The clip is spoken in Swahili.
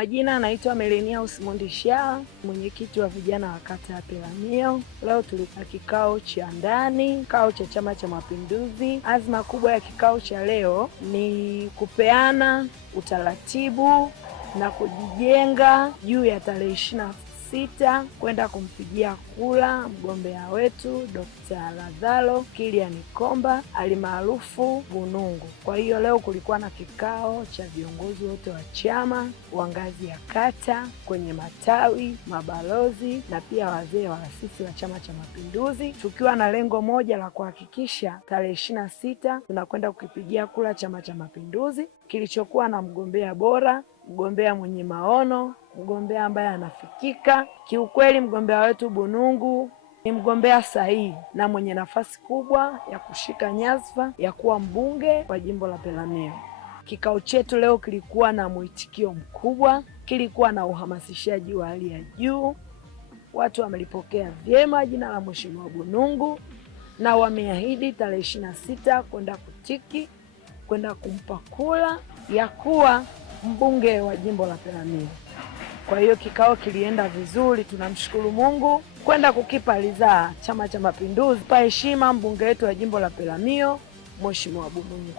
majina naitwa Melenia Osmond Shaa, mwenyekiti wa vijana wa kata ya Peramiho. Leo tulikuwa kikao cha ndani, kikao cha Chama cha Mapinduzi. Azma kubwa ya kikao cha leo ni kupeana utaratibu na kujijenga juu ya tarehe 26 kwenda kumpigia kura mgombea wetu Dr. Lazaro Kilian Komba alimaarufu Bunungu. Kwa hiyo leo kulikuwa na kikao cha viongozi wote wa chama wa ngazi ya kata, kwenye matawi, mabalozi na pia wazee waasisi wa Chama cha Mapinduzi, tukiwa na lengo moja la kuhakikisha tarehe 26 tunakwenda kukipigia kura Chama cha Mapinduzi kilichokuwa na mgombea bora, mgombea mwenye maono, mgombea ambaye anafikika. Kiukweli mgombea wetu Bunungu ni mgombea sahihi na mwenye nafasi kubwa ya kushika nyadhifa ya kuwa mbunge wa jimbo la Peramiho. Kikao chetu leo kilikuwa na mwitikio mkubwa, kilikuwa na uhamasishaji wa hali ya juu. Watu wamelipokea vyema jina la Mheshimiwa Bunungu na wameahidi tarehe 26 kwenda kutiki, kwenda kumpa kura ya kuwa mbunge wa jimbo la Peramiho. Kwa hiyo kikao kilienda vizuri, tunamshukuru Mungu, kwenda kukipa ridhaa Chama cha Mapinduzi pa heshima mbunge wetu wa jimbo la Peramiho Mheshimiwa Bunungu.